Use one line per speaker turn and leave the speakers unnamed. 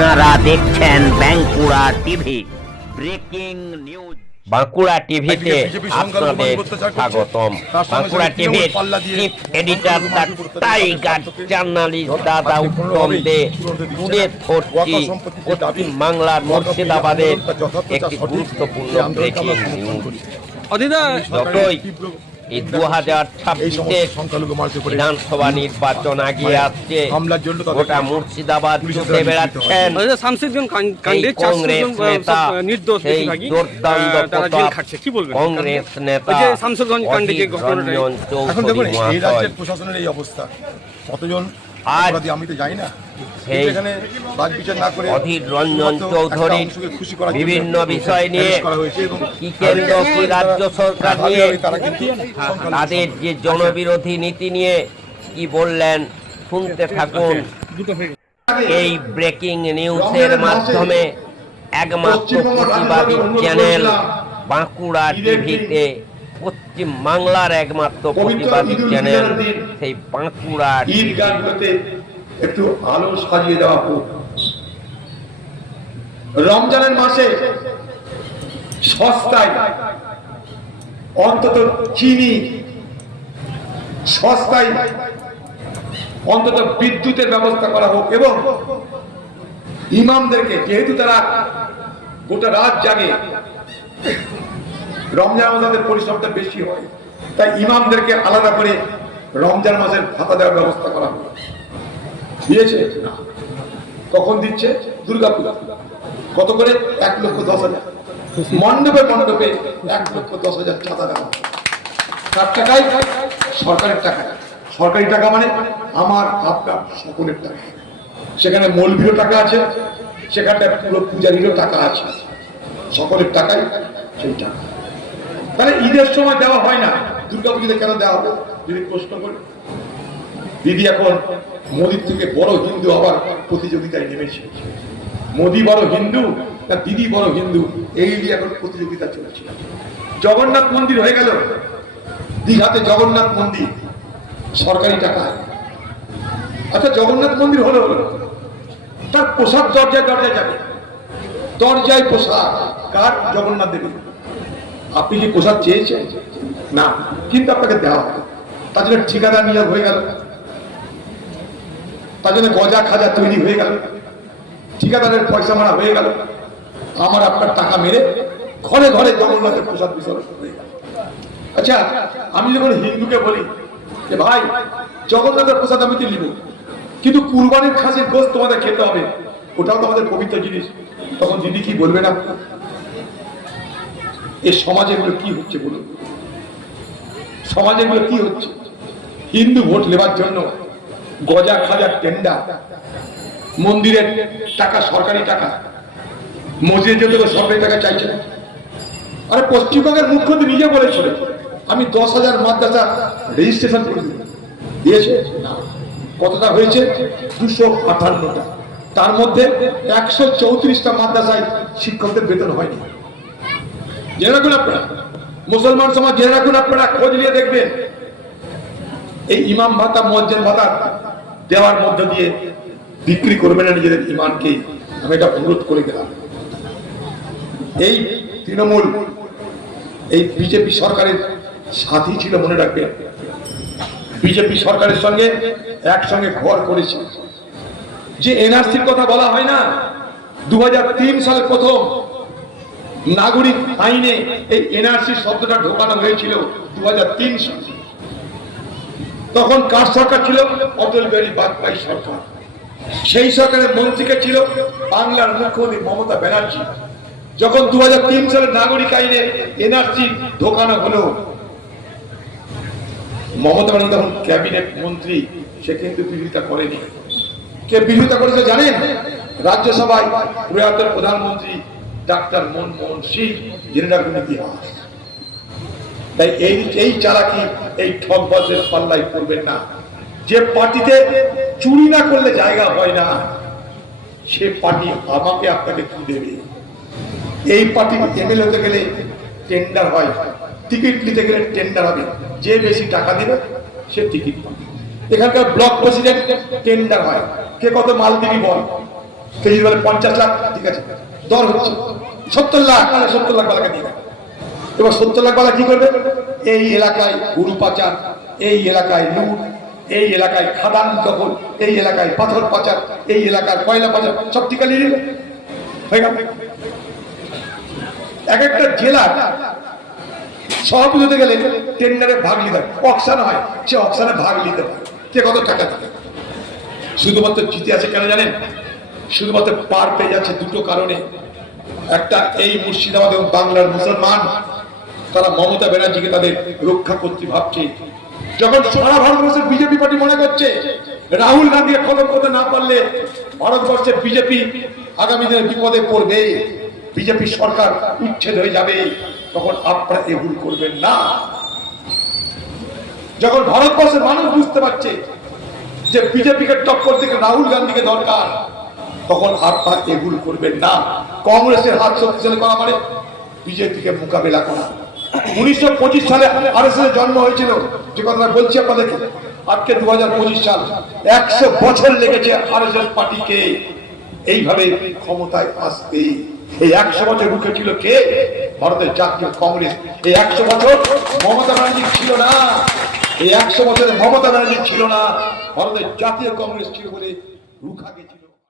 আপনারা দেখছেন Bankura TV breaking news Bankura টিভিতে আপনাদের। স্বাগতম বাঁকুড়া টিভির চিফ এডিটর টাইগার জার্নালিস্ট দাদা উত্তম দে পশ্চিম বাংলার মুর্শিদাবাদের একটি গুরুত্বপূর্ণ ব্রেকিং নিউজ। যতই এই দু হাজার ছাব্বিশে
সংখ্যালঘু মানুষের
বিধানসভা নির্বাচন আগিয়ে আসছে।
হামলার জন্য
গোটা মুর্শিদাবাদ বেড়াচ্ছেন। কংগ্রেস নেতা
নির্দোষ
সেই দুর্দান্ত কংগ্রেস নেতা চৌধুরী
এই
মহাশয়
রাজ্যের প্রশাসনের এই অবস্থা। কতজন
আজ
আমি তো জানি না।
সেই অধীর রঞ্জন চৌধুরীর বিভিন্ন বিষয় নিয়ে কি কেন্দ্র কি রাজ্য সরকার নিয়ে
সংখ্যালঘু
তাদের যে জনবিরোধী নীতি নিয়ে কি বললেন শুনতে থাকুন। এই ব্রেকিং নিউজের মাধ্যমে একমাত্র প্রতিবাদী চ্যানেল বাঁকুড়া টিভিতে পশ্চিম বাংলার একমাত্র প্রতিবাদী চ্যানেল সেই বাঁকুড়া
গানগুলোতে একটু আলো সাজিয়ে দেওয়া হোক। রমজানের মাসে সস্তায়, অন্তত চিনি, সস্তায় অন্তত বিদ্যুতের ব্যবস্থা করা হোক এবং ইমামদেরকে, যেহেতু তারা গোটা রাত জাগে রমজান মাসে তাদের পরিশ্রমটা বেশি হয়। তাই ইমামদেরকে আলাদা করে রমজান মাসের ভাতা দেওয়ার ব্যবস্থা দিয়েছে? না। কখন দিচ্ছে? দুর্গা পূজা কত করে? এক লক্ষ দশ হাজার। মণ্ডপে মণ্ডপে এক লক্ষ দশ হাজার চাঁদা দেওয়া। কার টাকায় সরকারের টাকা। সরকারি টাকা মানে আমার, আপনার, সকলের টাকা। সেখানে মৌলভীরও টাকা আছে সেখানটায় পুরো পূজারীরও টাকা আছে। সকলের টাকাই সেই টাকা। তাহলে ঈদের সময় দেওয়া হয় না। দুর্গা পুজোতে কেন দেওয়া হবে? যদি প্রশ্ন করি। দিদি এখন মোদির থেকে বড় হিন্দু আবার প্রতিযোগিতায় নেমেছে। মোদি বড় হিন্দু না দিদি বড় হিন্দু, এই নিয়ে এখন প্রতিযোগিতা চলেছে। জগন্নাথ মন্দির হয়ে গেল। দীঘাতে জগন্নাথ মন্দির, সরকারি টাকা। আচ্ছা জগন্নাথ মন্দির হলো তার পোশাক দরজায় দরজায় যাবে। দরজায় পোশাক কার? জগন্নাথ দেবী আপনি কি পোশাক চেয়েছেন? না। কিন্তু আপনাকে দেওয়া হবে। জন্য ঠিকাদার নিয়োগ হয়ে গেল। তার জন্য গজা খাজা তৈরি হয়ে গেল। ঠিকাদারের পয়সা মারা হয়ে গেল। আমার আপনার টাকা মেরে ঘরে ঘরে জগন্নাথের প্রসাদ বিতরণ হয়ে গেল। আচ্ছা আমি যখন হিন্দুকে বলি যে, ভাই, জগন্নাথের প্রসাদ আমি তো নিব। কিন্তু কুরবানির খাসির গোস তোমাদের খেতে হবে। ওটাও তো আমাদের পবিত্র জিনিস। তখন দিদি কি বলবে না? এ সমাজে এগুলো কি হচ্ছে বলুন? সমাজে এগুলো কি হচ্ছে? হিন্দু ভোট নেবার জন্য গজা খাজা টেন্ডার মন্দিরের টাকা, সরকারি টাকা। মসজিদে যেতে সরকারি টাকা চাইছে আরে পশ্চিমবঙ্গের মুখ্যমন্ত্রী নিজে বলেছিল আমি দশ হাজার মাদ্রাসা রেজিস্ট্রেশন করে দিয়েছে? কতটা হয়েছে? দুশো আঠান্নটা। তার মধ্যে একশো চৌত্রিশটা মাদ্রাসায় শিক্ষকদের বেতন হয়নি। জেনে রাখুন আপনারা, মুসলমান সমাজ জেনে রাখুন আপনারা, খোঁজ নিয়ে দেখবেন। এই ইমাম ভাতা মজ্জেন ভাতা দেওয়ার মধ্য দিয়ে বিক্রি করবে না নিজেদের ইমানকে, আমি এটা অনুরোধ করে গেলাম। এই তৃণমূল, এই বিজেপি সরকারের সাথী ছিল, মনে রাখবেন বিজেপি সরকারের সঙ্গে একসঙ্গে ঘর করেছে। যে এনআরসির কথা বলা হয় না দু সালে প্রথম নাগরিক আইনে এই এনআরসি শব্দটা ঢোকানো হয়েছিল দু সালে। তখন কার সরকার ছিল? অটল বিহারী বাজপেয়ী সরকার। সেই সরকারের মন্ত্রীকে ছিল বাংলার মুখ্যমন্ত্রী মমতা ব্যানার্জি। যখন দু সালের নাগরিক আইনে এনআরসি ঢোকানো হলো, মমতা ব্যানার্জি তখন ক্যাবিনেট মন্ত্রী, সে কিন্তু বিরোধিতা করেনি। কে বিরোধিতা করেছে জানেন? রাজ্যসভায় প্রয়াত প্রধানমন্ত্রী ডাক্তার মনমোহন সিং জেনে রাখুন ইতিহাস। তাই এই এই চালাকি এই ঠকবাজের পাল্লাই করবেন না। যে পার্টিতে চুরি না করলে জায়গা হয় না, সে পার্টি আমাকে আপনাকে কি দেবে। এই পার্টি এমএলএ হতে গেলে টেন্ডার হয়। টিকিট নিতে গেলে টেন্ডার হবে। যে বেশি টাকা দেবে, সে টিকিট পাবে। এখানকার ব্লক প্রেসিডেন্ট টেন্ডার হয়। কে কত মাল দিবি বল? কেজি বলে পঞ্চাশ লাখ, ঠিক আছে। দর হচ্ছে। সত্তর লাখ সত্তর লাখ দিয়ে দেয়। এবার সত্তর লাখ কি করবে? এই এলাকায় গরু পাচার, এই এলাকায় লুট, এই এলাকায় খাদান দখল, এই এলাকায় পাথর পাচার, এই এলাকার কয়লা পাচার, সব টিকা নিয়ে এক একটা জেলা সভাপতি হতে গেলে টেন্ডারে ভাগ নিতে হয়। অকশান হয়, সে অকশানে ভাগ নিতে হয়। কে কত টাকা দেবে? শুধুমাত্র জিতে আছে কেন জানেন? শুধুমাত্র পার পেয়ে যাচ্ছে দুটো কারণে। একটা, এই মুর্শিদাবাদ এবং বাংলার মুসলমান তারা মমতা ব্যানার্জিকে তাদের রক্ষা করতে ভাবছে। যখন সারা ভারতবর্ষের বিজেপি পার্টি মনে করছে, রাহুল গান্ধীকে খতম করতে না পারলে ভারতবর্ষের বিজেপি আগামী দিনে বিপদে পড়বে। বিজেপি সরকার উচ্ছেদ হয়ে যাবে। তখন আপনারা এ ভুল করবেন না। যখন ভারতবর্ষের মানুষ বুঝতে পারছে যে বিজেপিকে টক্কর থেকে রাহুল গান্ধীকে দরকার, তখন আপনার এগুল করবেন না। কংগ্রেসের হাত শক্তিশালী করা মানে বিজেপিকে মোকাবেলা করা। উনিশশো পঁচিশ সালে আর জন্ম হয়েছিল। যে কথা বলছি আপনাদেরকে, আজকে দু হাজার পঁচিশ সাল, একশো বছর লেগেছে আর পার্টিকে এইভাবে ক্ষমতায় আসতে। এই একশো বছর রুখে ছিল কে? ভারতের জাতীয় কংগ্রেস। এই একশো বছর মমতা ব্যানার্জি ছিল না। এই একশো বছরে মমতা ব্যানার্জি ছিল না। ভারতের জাতীয় কংগ্রেস ছিল বলে রুখা গেছিল।